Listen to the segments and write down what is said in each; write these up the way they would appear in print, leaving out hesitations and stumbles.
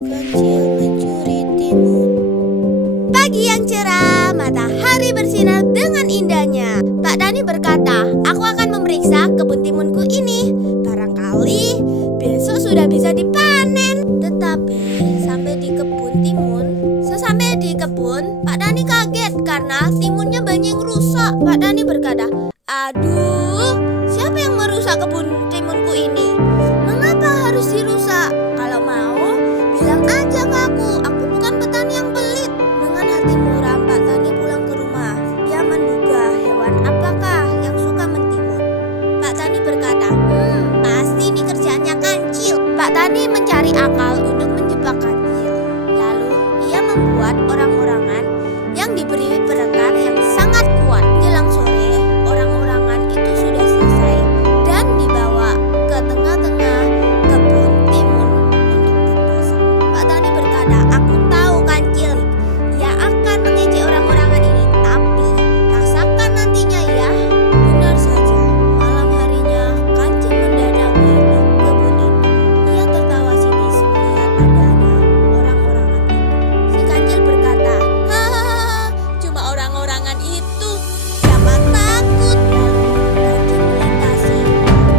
Kancil mencuri timun. Pagi yang cerah, matahari bersinar dengan indahnya. Pak Dani berkata, "Aku akan memeriksa kebun timunku ini. Barangkali besok sudah bisa dipanen." Tetapi sesampai di kebun, Pak Dani kaget karena timunnya banyak yang rusak. Pak Dani berkata, "Aduh, siapa yang merusak kebun timunku ini? Mengapa harus dirusak? Kalau mau, bilang aja ke aku. Aku bukan petani yang pelit." Dengan hati muram, Pak Tani pulang ke rumah. Dia menduga hewan apakah yang suka mentimun. Pak Tani berkata, pasti ini kerjaannya kancil." Pak Tani mencari akal untuk menjebak kancil. Lalu ia membuat orang-orangan yang diberi perekar yang sangat kuat. Jelang sore, orang-orangan itu sudah selesai dan dibawa ke tengah-tengah kebun timun untuk dipasang. Pak Tani berkata, "Aku tahu kancil, ia akan mengejek orang-orangan ini, tapi rasakan nantinya ya." Benar saja, malam harinya kancil mendatangi kebun itu. Ia tertawa sinis melihat adanya orang-orangan itu. Si kancil berkata, "Hahaha, cuma orang-orangan itu. Siapa takut?" Lalu kancil melintasi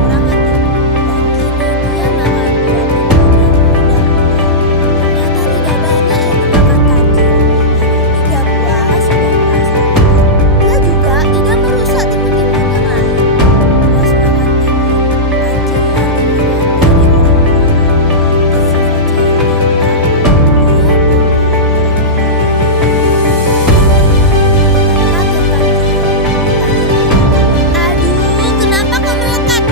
orang-orangan itu, dan kini dia makan buah timun yang mudah. Ternyata tidak banyak yang dimakan kancil, hanya 3 buah sudah merasa kenyang. Dia juga tidak merusak timun-timun yang lain. Puas makan timun, kancil lalu menyambangi orang-orangan. Si kancil nyata, ia kaget kancil. Kancil berkata, "Aduh, kenapa kau melekat?"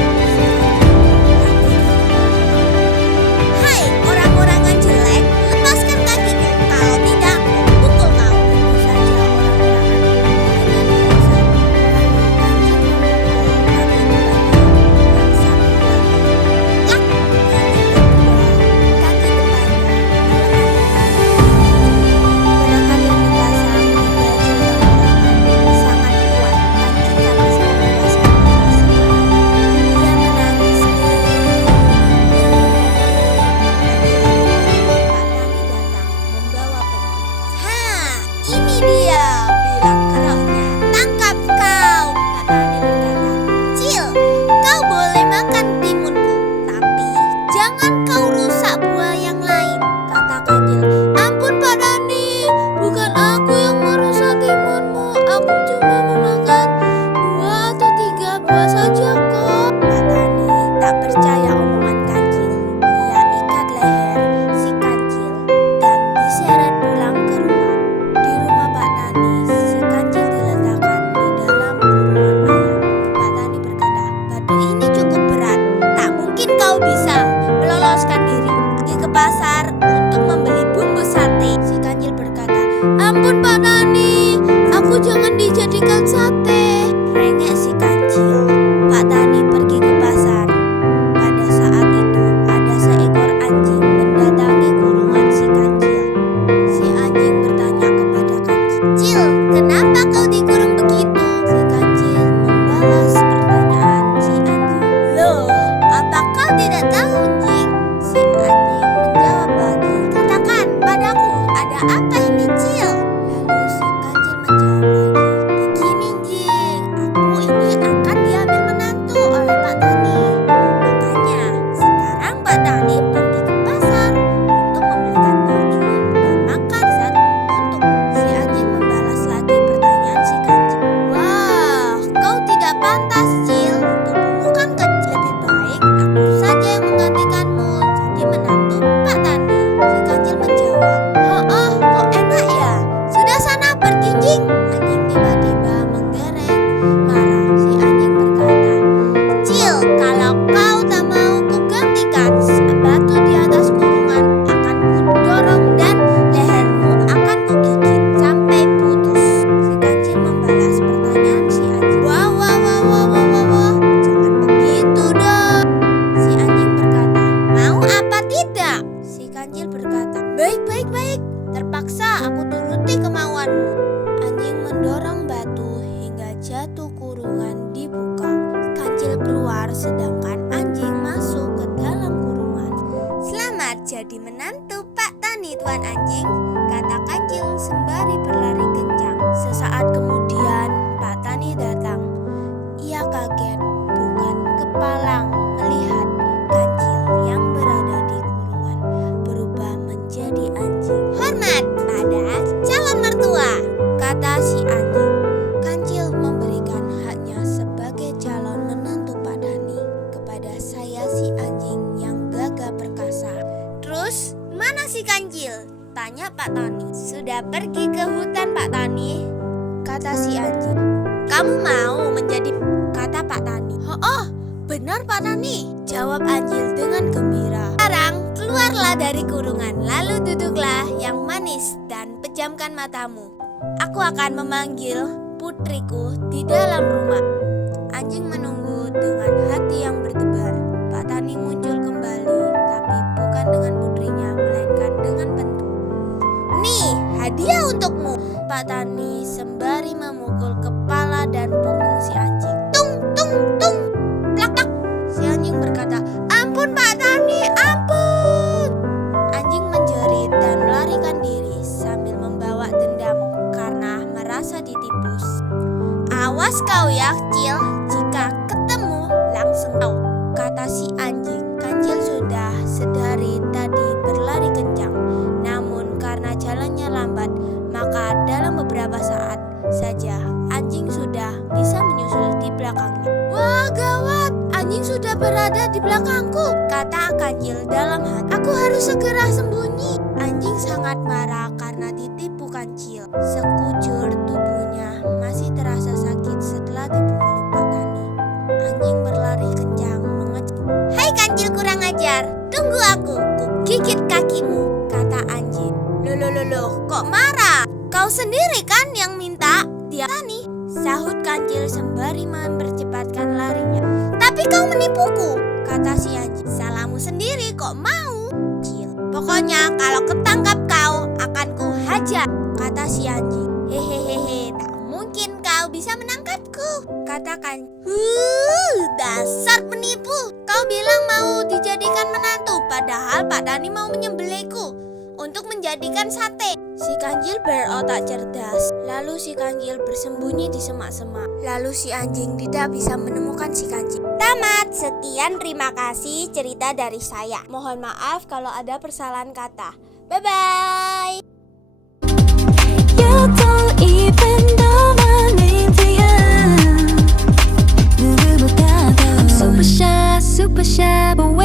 "Hai, orang-orangan jelek, lepaskan kakiku. Kalau tidak, aku pukul kau." Tentu saja orang-orangan itu hanya diam saja. Lalu kancil memukul kaki temannya yang satu lagi. Lak! Yang kedua, kaki depannya melengan. Perekar yang dipasang di baju orang-orangan sangat kuat. Kancil tak bisa melepaskan diri sendiri. Ia menangis. Pak Tani datang membawa penting. "Ini dia," bilang kerahnya. "Tangkap kau." Pak Tani berkata, "Cil, kau boleh makan timunku, tapi jangan kau rusak buah yang lain," kata kancil. "Ampun Pak Tani, bukan aku yang merusak timunmu. Aku cuma memakan 2 atau 3 buah saja kok." Pak Tani tak percaya omongan kancil. Ia ikat leher si kancil dan diseret pulang ke rumah. Di rumah Pak Tani, si kancil diletakkan di dalam kurungan ayam. Pak Tani berkata, "Batu ini cukup berat. Tak mungkin kau bisa meloloskan diri. Pergi ke pasar untuk membeli bumbu sate." Si kancil berkata, "Ampun Pak Tani, aku jangan dijadikan sate." Rengek si kancil. Pak Tani pergi ke pasar. Pada saat itu ada seekor anjing mendatangi kurungan si kancil. Si anjing bertanya kepada kancil, "Cil, kenapa kau dikurung begitu?" Si kancil membalas pertanyaan si anjing. "Loh, apa kau tidak tahu, Jing?" Si anjing menjawab lagi, "Katakan padaku, ada apa ini, Cil?" Lalu si kancil menjawab lagi, "Begini, Jing, aku ini akan diambil menantu oleh Pak Tani. Makanya sekarang Pak Tani pergi ke pasar untuk membelikan baju dan makan untukku." Si anjing membalas lagi pertanyaan si kancil. "Wah, kau tidak pantas, Cil. Tubuhmu kan kecil. Lebih baik aku saja yang menggantikanmu jadi menantu Pak Tani." Si kancil menjawab, kok enak ya? Sudah sana pergi, Jing." Anjing tiba-tiba menggereng marah. Si anjing berkata, "Cil, kalau kau tak mau kugantikan, batu di atas kurungan akan kudorong dan lehermu akan kugigit sampai putus." Si kancil membalas pertanyaan si anjing. Wah, jangan begitu dong." Si anjing berkata, "Mau apa tidak?" Si kancil berkata, Baik. Terpaksa aku turuti kemauanmu." Anjing mendorong batu hingga jatuh, kurungan dibuka. Kancil keluar sedangkan anjing masuk ke dalam kurungan. Selamat jadi menantu Pak Tani. Tani, Tuan Anjing, kata Kancil sembari berlari kencang. Sesaat kemudian Pak Tani datang. Ia kaget, bukan kepalang, melihat Kancil yang berada di kurungan berubah menjadi anjing. Hormat pada calon mertua, kata si anjing. Kancil memberikan haknya sebagai calon menantu Pak Tani kepada saya si anjing yang gagah perkasa. Terus mana si Kancil? Tanya Pak Tani. Sudah pergi ke hutan Pak Tani, kata si anjing. Kamu mau menjadi, kata Pak Tani. Oh, benar Pak Tani, jawab Anjil dengan gembira. Sekarang keluarlah dari kurungan, lalu duduklah yang manis dan pejamkan matamu. Aku akan memanggil putriku di dalam rumah. Anjing menunggu dengan hati yang berdebar. Pak Tani muncul kembali, tapi bukan dengan putrinya, melainkan dengan pentu. Nih, hadiah untukmu, Pak Tani sembari memukul kepala dan punggung si anjing. Tung, tung, tung, plak, plak. Si anjing berkata, ampun Pak Tani, ampun. Anjing menjerit dan melarikan diri sambil membawa dendam karena merasa ditipu. Awas kau ya, Cil, jika ketemu langsung kau, kata si anjing. Kancil sudah sedari tadi berlari kencang, namun karena jalannya lambat, maka dalam beberapa saat saja anjing sudah bisa menyusul di belakangnya. Wah, gawat, anjing sudah berada di belakangku, kata Kancil dalam hati. Aku harus segera sembunyi. Anjing sangat marah karena ditipu Kancil. Sekujur tubuhnya masih terasa sakit setelah dipukuli Pak Tani. Anjing berlari kencang mengejek. Hai Kancil kurang ajar, tunggu aku, ku gigit kakimu, kata anjing. Loh, kok marah? Kau sendiri kan yang minta dia Tani, sahut Kancil sembari mempercepatkan larinya. Tapi kau menipuku, kata si anjing. Salahmu sendiri kok mau, Cil. Pokoknya kalau ketangkap kau akan ku hajar, kata si anjing. Hehehe, tak mungkin kau bisa menangkapku, katakan. Dasar penipu. Kau bilang mau dijadikan menantu, padahal Pak Tani mau menyembelihku untuk menjadikan sate. Si Kancil berotak cerdas. Lalu si Kancil bersembunyi di semak-semak. Lalu si anjing tidak bisa menemukan si Kancil. Tamat. Sekian, terima kasih cerita dari saya. Mohon maaf kalau ada persalahan kata. Bye-bye. Super shy, but